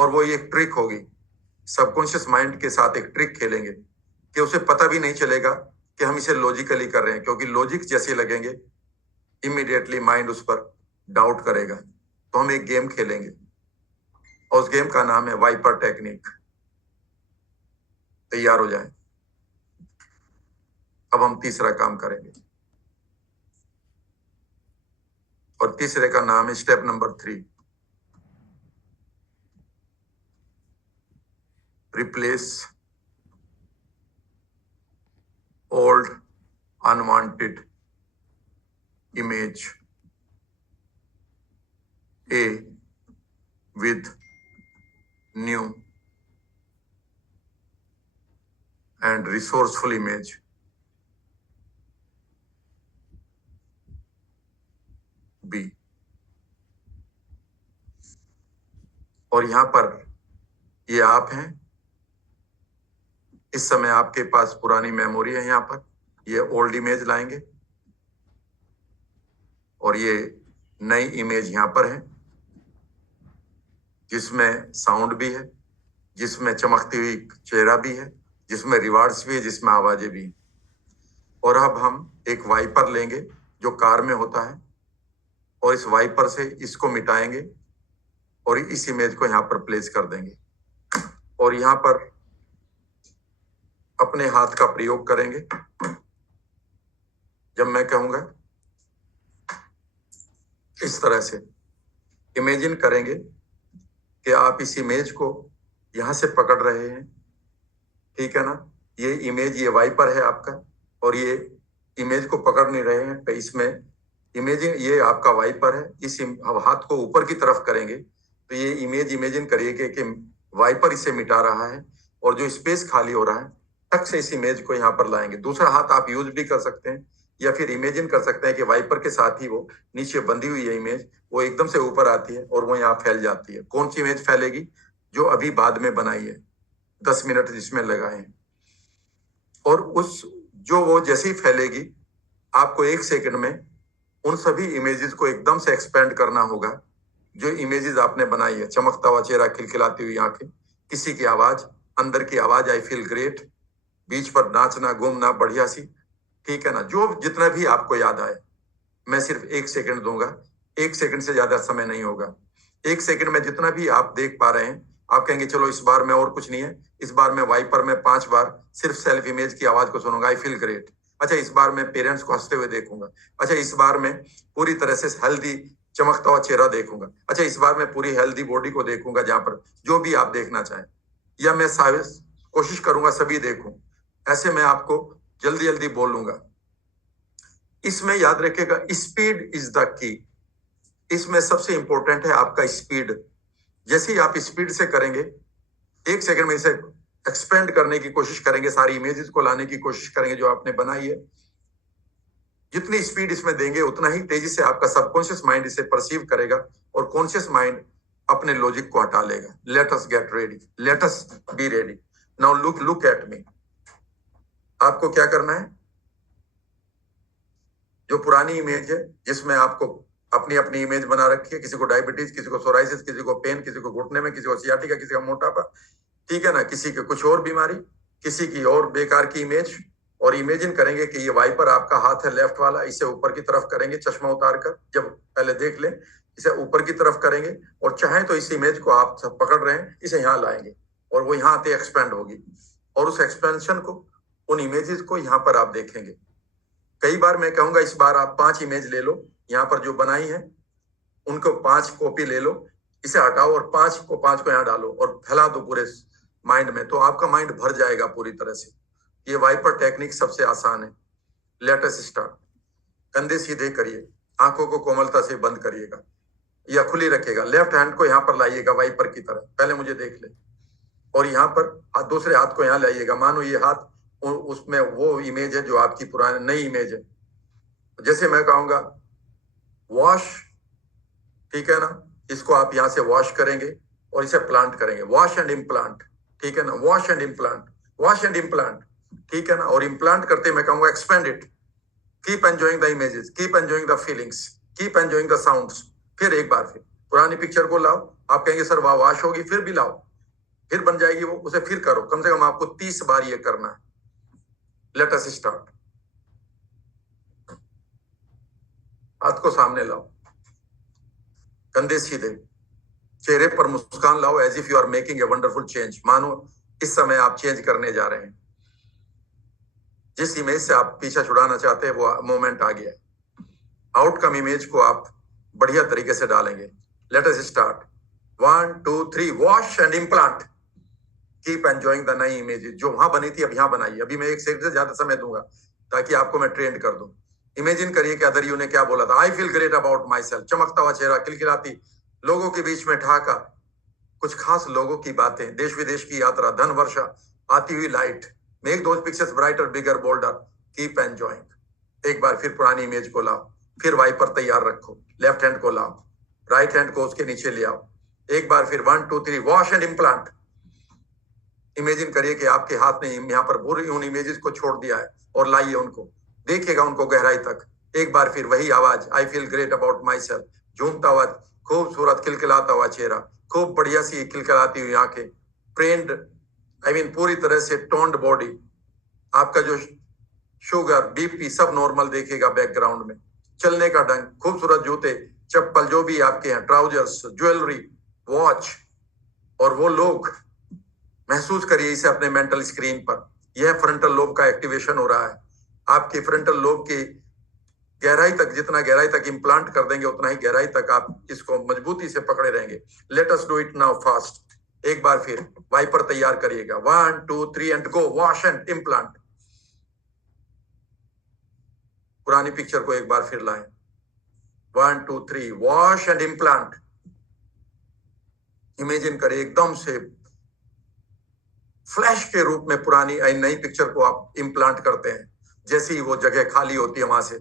और वो एक ट्रिक होगी, सबकॉन्शियस माइंड के साथ एक ट्रिक खेलेंगे कि उसे पता भी नहीं चलेगा कि हम इसे लॉजिकली कर रहे हैं, क्योंकि लॉजिक जैसे लगेंगे इमीडिएटली माइंड उस पर डाउट करेगा। तो हम एक गेम खेलेंगे और उस गेम का नाम है वाइपर टेक्निक। तैयार हो जाए। अब हम तीसरा काम करेंगे और तीसरे का नाम है step number 3, replace old unwanted image A with new and resourceful image B। और यहां पर ये आप हैं, इस समय आपके पास पुरानी मेमोरी है, यहां पर ये ओल्ड इमेज लाएंगे और ये नई इमेज यहां पर है जिसमें साउंड भी है, जिसमें चमकती हुई चेहरा भी है, जिसमें रिवार्ड्स भी है, जिसमें आवाजें भी हैं। और अब हम एक वाइपर लेंगे जो कार में होता है और इस वाइपर से इसको मिटाएंगे और इस इमेज को यहां पर प्लेस कर देंगे और यहां पर अपने हाथ का प्रयोग करेंगे। जब मैं कहूंगा इस तरह से इमेजिन करेंगे कि आप इस इमेज को यहां से पकड़ रहे हैं, ठीक है ना। ये इमेज, ये वाइपर है आपका और ये इमेज को पकड़ नहीं रहे हैं, तो इसमें इमेजिन ये आपका वाइपर है। इस हाथ को ऊपर की तरफ करेंगे तो ये इमेज इमेजिन करिए कि वाइपर इसे मिटा रहा है और जो स्पेस खाली हो रहा है टक से इस इमेज को यहाँ पर लाएंगे। दूसरा हाथ आप यूज भी कर सकते हैं या फिर इमेजिन कर सकते हैं कि वाइपर के साथ ही वो नीचे बंधी हुई है इमेज, वो एकदम से ऊपर आती है और वो यहाँ फैल जाती है। कौन सी इमेज फैलेगी? जो अभी बाद में बनाई है, 10 मिनट जिसमें लगाए हैं। और उस जो वो जैसे ही फैलेगी आपको 1 सेकंड में उन सभी इमेजेस को एकदम से एक्सपेंड करना होगा जो इमेजेस आपने बनाई है। चमकता हुआ चेहरा, खिलखिलाती हुई आंखें, किसी की आवाज, अंदर की आवाज आई फील ग्रेट, बीच पर नाचना, घूमना बढ़िया सी, ठीक है ना। जो जितना भी आपको याद आए, मैं सिर्फ 1 सेकंड दूंगा, 1 सेकंड से ज्यादा समय नहीं होगा। 1 सेकंड में जितना भी आप देख पा रहे हैं, आप कहेंगे चलो इस बार में और कुछ नहीं है, इस बार मैं वाइपर में 5 बार सिर्फ सेल्फ इमेज की आवाज को सुनूंगा, आई फील ग्रेट। अच्छा, इस बार मैं पेरेंट्स को हंसते हुए देखूंगा। अच्छा, इस बार मैं पूरी तरह से हेल्दी चमकता हुआ चेहरा देखूंगा। अच्छा, इस बार मैं पूरी हेल्दी बॉडी को देखूंगा, जहां पर जो भी आप देखना चाहें, या मैं कोशिश करूंगा सभी देखूं। ऐसे मैं आपको जल्दी जल्दी बोलूंगा। इसमें याद रखिएगा, स्पीड इज द की। इसमें सबसे इंपॉर्टेंट है आपका स्पीड। जैसे ही आप स्पीड से करेंगे, 1 सेकंड में इसे एक्सपेंड करने की कोशिश करेंगे, सारी इमेजेस को लाने की कोशिश करेंगे जो आपने बनाई है। जितनी स्पीड इसमें देंगे उतना ही तेजी से आपका सबकॉन्शियस माइंड इसे परसीव करेगा और कॉन्शियस माइंड अपने लॉजिक को हटा लेगा। Let us get ready, let us be ready. Now look at me. आपको क्या करना है? जो पुरानी इमेज है जिसमें आपको अपनी अपनी इमेज बना रखी है, किसी को डायबिटीज, किसी को सोराइसिस, किसी को पेन, किसी को घुटने में, किसी को सियाटिका, किसी का मोटापा, ठीक है ना, किसी की कुछ और बीमारी, किसी की और बेकार की इमेज। और इमेजिन करेंगे कि ये वाइपर आपका हाथ है लेफ्ट वाला, इसे ऊपर की तरफ करेंगे चश्मा उतार कर। जब पहले देख लें, इसे ऊपर की तरफ करेंगे और चाहें तो इस इमेज को आप सब पकड़ रहे हैं, इसे यहाँ लाएंगे और वो यहाँ आते एक्सपेंड होगी और उस एक्सपेंशन को, उन इमेजेस को यहाँ पर आप देखेंगे। कई बार मैं कहूंगा इस बार आप 5 इमेज ले लो, यहाँ पर जो बनाई है उनको 5 कॉपी ले लो, इसे हटाओ और 5 को यहाँ डालो और फैला दो पूरे माइंड में, तो आपका माइंड भर जाएगा पूरी तरह से। ये वाइपर टेक्निक सबसे आसान है। Late us start. कंधे सीधे करिए, आंखों को कोमलता से बंद करिएगा या खुली रखिएगा। लेफ्ट हैंड को यहाँ पर लाइएगा वाइपर की तरह, पहले मुझे देख ले। और यहाँ पर दूसरे हाथ को यहाँ लाइएगा, मानो ये हाथ उसमें वो इमेज है जो आपकी पुरानी नई इमेज है। जैसे मैं कहूंगा वॉश, ठीक है ना, इसको आप यहां से वॉश करेंगे और इसे प्लांट करेंगे। वॉश एंड इम्प्लांट, ठीक है ना, wash and implant, wash and implant, ठीक है ना। और इम्प्लांट करते मैं कहूंगा expand it, keep enjoying the images, keep enjoying the feelings, keep enjoying the sounds. फिर एक बार फिर पुरानी पिक्चर को लाओ, आप कहेंगे सर वाह वाश होगी, फिर भी लाओ, फिर बन जाएगी वो, उसे फिर करो, कम से कम आपको 30 बार ये करना है। Late us start. हाथ को सामने लाओ, कंधे सीधे, चेहरे पर मुस्कान लाओ, as if you are making a wonderful change. मानो इस समय आप चेंज करने जा रहे हैं, जिस इमेज से आप पीछा छुड़ाना चाहते हैं वो मोमेंट आ गया। आउटकम इमेज को आप बढ़िया तरीके से डालेंगे। Late us start. 1 2 3 wash and implant. Keep enjoying the नई इमेजेस जो वहां बनी थी अब यहां बनाइए। अभी मैं 1 सेकंड से ज्यादा समय दूंगा ताकि आपको मैं ट्रेंड कर दूं। इमेजिन करिए कि अदर यू ने क्या बोला था, आई feel great about my self. चमकता हुआ चेहरा, खिलखिलाती लोगों के बीच में ठहाका, कुछ खास लोगों की बातें, देश विदेश की यात्रा, धन वर्षा, आती हुई light. Make those pictures brighter bigger boulder. Keep enjoying. एक बार फिर पुरानी इमेज को लाओ, फिर वाइपर तैयार रखो, लेफ्ट हैंड को लाओ, राइट हैंड को उसके नीचे ले आओ। एक बार फिर 1 2 3 वॉश एंड इम्प्लांट। इमेजिन करिए कि आपके हाथ ने यहाँ पर पूरी उन इमेजेस को छोड़ दिया है और लाइए उनको, देखिएगा उनको गहराई तक। एक बार फिर वही आवाज, आई feel great about my self. झूमता हुआ, खूबसूरत खिलखिलाता हुआ चेहरा, खूब बढ़िया सी खिलखिलाती हुई आंखें, ट्रेंड पूरी तरह से टोन्ड बॉडी, आपका जो शुगर बीपी सब नॉर्मल देखेगा बैकग्राउंड में। चलने का ढंग, खूबसूरत जूते चप्पल जो भी आपके हैं, ट्राउजर्स, ज्वेलरी, वॉच, और वो लोग महसूस करिए इसे अपने मेंटल स्क्रीन पर। यह फ्रंटल लोब का एक्टिवेशन हो रहा है। आपके फ्रंटल लोब की गहराई तक, जितना गहराई तक इम्प्लांट कर देंगे उतना ही गहराई तक आप इसको मजबूती से पकड़े रहेंगे। Let us do it now fast. एक बार फिर वाइपर तैयार करिएगा। 1 2 3 and go. Wash and implant. पुरानी पिक्चर को एक बार फिर लाएं। 1 2 3 वॉश एंड इम्प्लांट। इमेजिन करिए एकदम से फ्लैश के रूप में पुरानी नई पिक्चर को आप इम्प्लांट करते हैं। जैसी ही वो जगह खाली होती है वहां से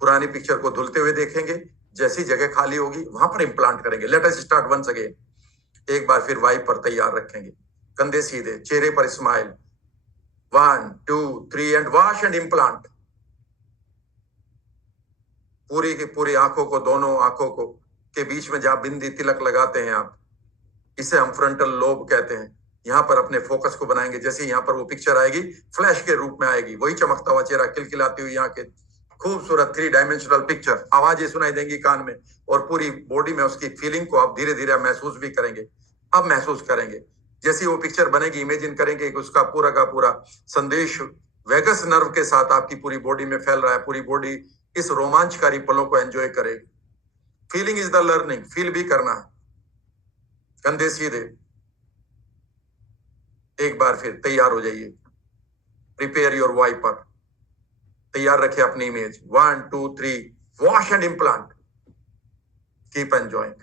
पुरानी पिक्चर को धुलते हुए देखेंगे, जैसी जगह खाली होगी वहां पर इम्प्लांट करेंगे। Let us start once again. एक बार फिर वाइप पर तैयार रखेंगे, कंधे सीधे, चेहरे पर smile. 1 2 3 and wash and implant. पूरी की पूरी आंखों को, दोनों आंखों को के बीच में जहां बिंदी तिलक लगाते हैं आप, इसे हम फ्रंटल लोब कहते हैं। यहाँ पर अपने फोकस को बनाएंगे। जैसे यहाँ पर वो पिक्चर आएगी, फ्लैश के रूप में आएगी, वही चमकता हुआ चेहरा, खिलखिलाती हुई आंखें, खूबसूरत 3 डायमेंशनल पिक्चर, आवाजें सुनाई देंगी कान में, और पूरी बॉडी में उसकी फीलिंग को आप धीरे धीरे महसूस भी करेंगे। अब महसूस करेंगे जैसी वो पिक्चर बनेगी, इमेजिन करेंगे कि उसका पूरा का पूरा संदेश वेगस नर्व के साथ आपकी पूरी बॉडी में फैल रहा है। पूरी बॉडी इस रोमांचकारी पलों को एंजॉय करेगी। Feeling is the learning. Feel भी करना है। कंधे सीधे। एक बार फिर तैयार हो जाइए। Prepare your wiper. तैयार रखे अपनी image. 1 2 3 wash and implant. Keep enjoying.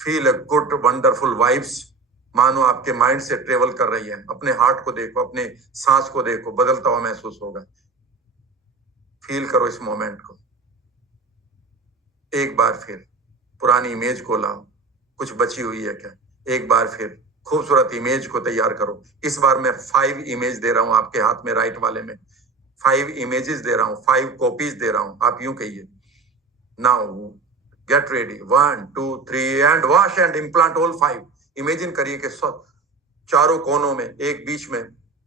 Feel a good wonderful vibes. मानो आपके माइंड से ट्रेवल कर रही है। अपने हार्ट को देखो, अपने सांस को देखो, बदलता हुआ महसूस होगा। फील करो इस मोमेंट को। एक बार फिर पुरानी इमेज को लाओ, कुछ बची हुई है क्या? एक बार फिर खूबसूरत इमेज को तैयार करो। इस बार मैं 5 इमेज दे रहा हूं आपके हाथ में, राइट वाले में 5 इमेजेस दे रहा हूं, 5 कॉपीज दे रहा हूं। आप यूं कहिए, now get ready. 1 2 3 and wash and implant all 5। Imagine करिए कि चारों कोनों में, एक बीच में,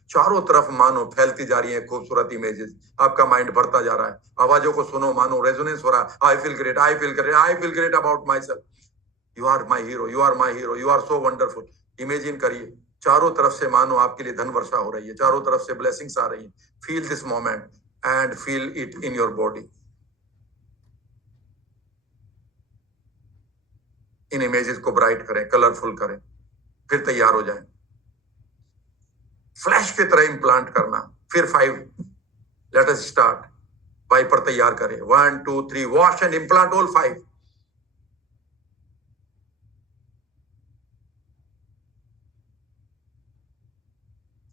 चारों तरफ मानो फैलती जा रही है खूबसूरत इमेजेस। आपका माइंड भरता जा रहा है। आवाजों को सुनो, मानो रेजोनेंस हो रहा है। I feel great, I feel great, I feel great about myself. You are my hero, you are my hero, you are so wonderful. Imagine करिए चारों तरफ से मानो आपके लिए धन वर्षा हो रही है, चारों तरफ से ब्लेसिंग्स आ रही है। Feel this moment and feel it in your body. In images को ब्राइट करें, कलरफुल करें, फिर तैयार हो जाएं। फ्लैश की तरह इम्प्लांट करना। फिर 5। Late us start. वाइपर तैयार करें। 1 2 3 वॉश एंड इम्प्लांट ऑल 5।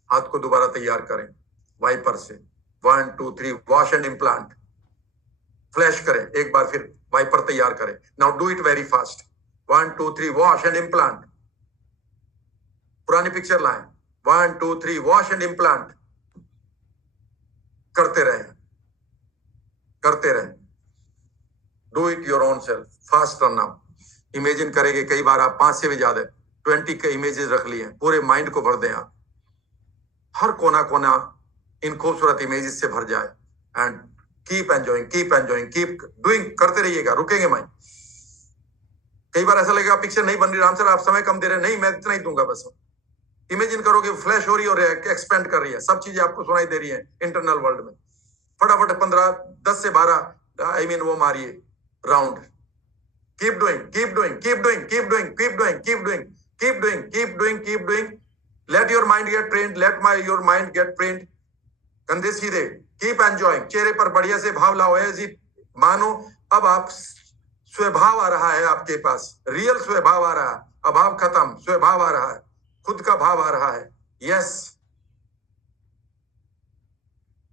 हाथ को दोबारा तैयार करें वाइपर से। 1 2 3 वॉश एंड इम्प्लांट। फ्लैश करें। एक बार फिर वाइपर तैयार करें। Now do it very fast. 1 2 3 wash and implant. पुरानी पिक्चर लाएं। 1 2 3 वॉश एंड इम्प्लांट। करते रहें, करते रहें। Do it your own self, fast run now. Imagine करेंगे कई बार आप 5 से भी ज्यादा 20 के इमेजेस रख लिए, पूरे माइंड को भर दें आप, हर कोना कोना इन खूबसूरत इमेजेस से भर जाए। And keep enjoying, keep enjoying, keep doing, करते रहिएगा, रुकेंगे माइंड। कई बार ऐसा लगेगा पिक्चर नहीं बन रही, राम सर आप समय कम दे रहे हैं, नहीं मैं इतना ही दूंगा बस। इमेजिन करोगे फ्लैश हो रही है और एक्सपेंड कर रही है, सब चीजें आपको सुनाई दे रही है इंटरनल वर्ल्ड में। फटाफट 15 10 से 12 वो मारिए round. Keep doing, keep doing, keep doing, keep doing, keep doing, keep doing, keep doing, keep doing, keep doing. Let your mind get trained, let your mind get trained. कंधे सीधे, keep enjoying, चेहरे पर बढ़िया से भाव लाओ, जी मानो अब आप स्वभाव आ रहा है आपके पास, रियल स्वभाव आ रहा है, अभाव खत्म, स्वभाव आ रहा है, खुद का भाव आ रहा है। Yes,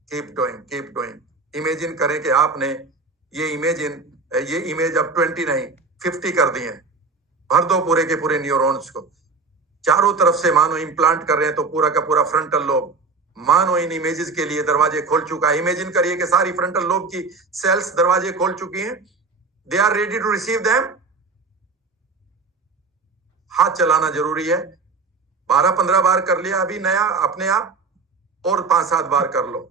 keep doing, keep doing. Imagine करें कि आपने ये इमेज अब 20 नहीं 50 कर दिए, भर दो पूरे के पूरे न्यूरॉन्स को चारों तरफ से, मानो इम्प्लांट कर रहे हैं तो पूरा का पूरा फ्रंटल लोब मानो इन इमेजेस के लिए दरवाजे खोल चुका है। इमेजिन करिए कि सारी फ्रंटल लोब की सेल्स दरवाजे खोल चुकी हैं, they are ready to receive them. हाथ चलाना जरूरी है, 12-15 बार कर लिया अभी नया अपने आप, और 5-7 बार कर लो।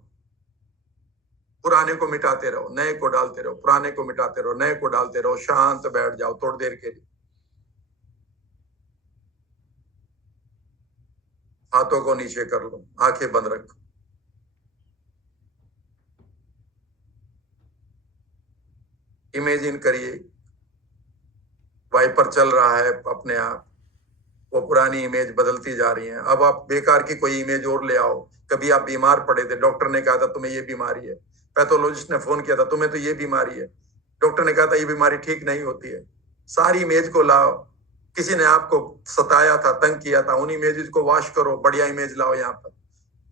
पुराने को मिटाते रहो, नए को डालते रहो, पुराने को मिटाते रहो, नए को डालते रहो, शांत बैठ जाओ थोड़ी देर के लिए। हाथों को नीचे कर लो, आंखें बंद रखो। इमेजिन करिए वाइपर चल रहा है अपने आप, वो पुरानी इमेज बदलती जा रही है। अब आप बेकार की कोई इमेज और ले आओ, कभी आप बीमार पड़े थे, डॉक्टर ने कहा था तुम्हें ये बीमारी है, पैथोलॉजिस्ट ने फोन किया था तुम्हें तो ये बीमारी है, डॉक्टर ने कहा था ये बीमारी ठीक नहीं होती है। सारी इमेज को लाओ, किसी ने आपको सताया था, तंग किया था, उन इमेजेस को वॉश करो, बढ़िया इमेज लाओ यहाँ पर,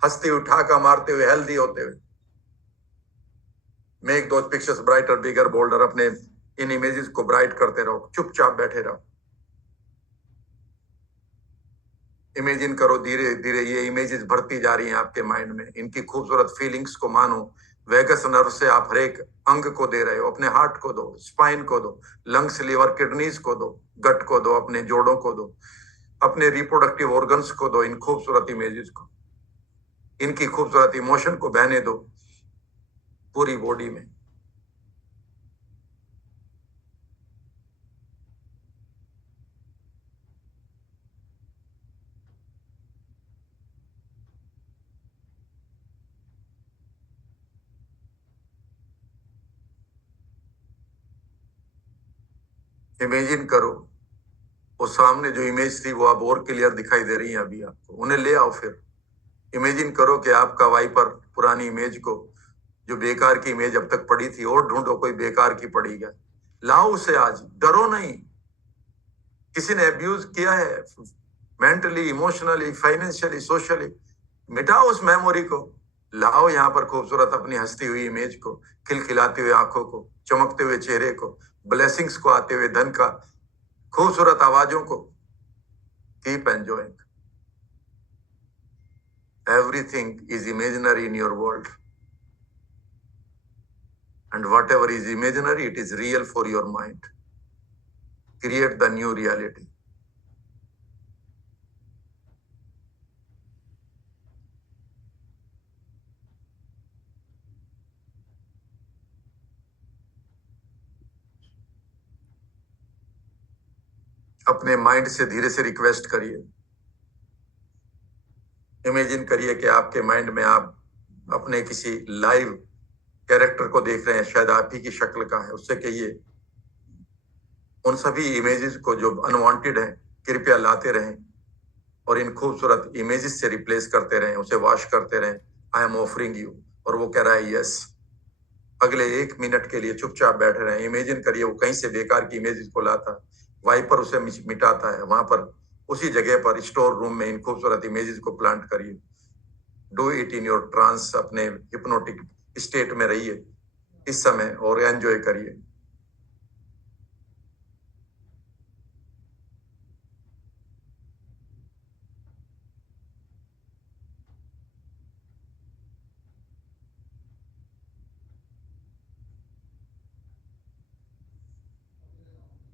हंसते हुए, ठाका मारते हुए, हेल्दी होते हुए। Make those pictures brighter, bigger, boulder. अपने इन इमेजेस को ब्राइट करते रहो, चुपचाप बैठे रहो। इमेजिन करो धीरे धीरे ये इमेजेस भरती जा रही हैं आपके माइंड में, इनकी खूबसूरत फीलिंग्स को मानो। वेगस नर्व से आप हर एक अंग को दे रहे हो, अपने हार्ट को दो, स्पाइन को दो, लंग्स, लीवर, किडनीज को दो, गट को दो, अपने जोड़ों को दो, अपने रिप्रोडक्टिव ऑर्गन्स को दो इन खूबसूरत इमेजेस को, इनकी खूबसूरत इमोशन को बहने दो पूरी बॉडी में। इमेजिन करो वो सामने जो इमेज थी वो अब और क्लियर दिखाई दे रही है अभी आपको, उन्हें ले आओ। फिर इमेजिन करो कि आपका वाइपर पुरानी इमेज को, जो बेकार की इमेज अब तक पड़ी थी, और ढूंढो कोई बेकार की पड़ी है, लाओ उसे आज, डरो नहीं। किसी ने अब्यूज किया है मेंटली, इमोशनली, फाइनेंशियली, सोशली, मिटाओ उस मेमोरी को, लाओ यहाँ पर खूबसूरत अपनी हंसती हुई इमेज को, खिलखिलाती हुई आंखों को, चमकते हुए चेहरे को, ब्लेसिंग्स को आते हुए धन का, खूबसूरत आवाजों को। Keep enjoying, everything is imaginary in your world, and whatever is imaginary, it is real for your mind. Create the new reality. अपने माइंड से धीरे से रिक्वेस्ट करिए, इमेजिन करिए कि आपके माइंड में आप अपने किसी लाइव कैरेक्टर को देख रहे हैं, शायद आप ही की शक्ल का है। उससे कहिए उन सभी इमेजेस को जो अनवांटेड हैं कृपया लाते रहें और इन खूबसूरत इमेजेस से रिप्लेस करते रहें, उसे वॉश करते रहें। आई एम ऑफरिंग यू, और वो कह रहा है यस। अगले 1 मिनट के लिए चुपचाप बैठे रहें। इमेजिन करिए वो कहीं से बेकार की इमेजेस को लाता, वाइपर उसे मिटाता है, वहां पर उसी जगह पर स्टोर रूम में इन खूबसूरत इमेजेस को प्लांट करिए। Do it in your trance, अपने हिप्नोटिक स्टेट में रहिए इस समय और एंजॉय करिए।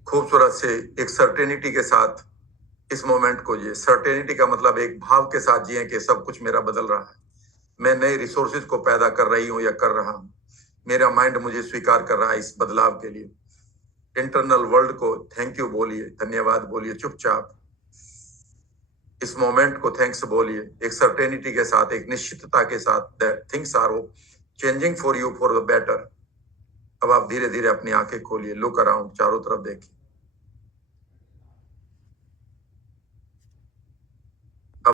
खूबसूरत से एक सर्टेनिटी के साथ इस मोमेंट को जिए। सर्टेनिटी का मतलब एक भाव के साथ जिए कि सब कुछ मेरा बदल रहा है, मैं नए रिसोर्सेज को पैदा कर रही हूं या कर रहा हूं, मेरा माइंड मुझे स्वीकार कर रहा है इस बदलाव के लिए। इंटरनल वर्ल्ड को थैंक यू बोलिए, धन्यवाद बोलिए, चुपचाप इस मोमेंट को थैंक्स बोलिए, एक सर्टेनिटी के साथ, एक निश्चितता के साथ that things are changing for you for the better. अब आप धीरे धीरे अपनी आंखें खोलिए, लुक अराउंड, चारों तरफ देखिए।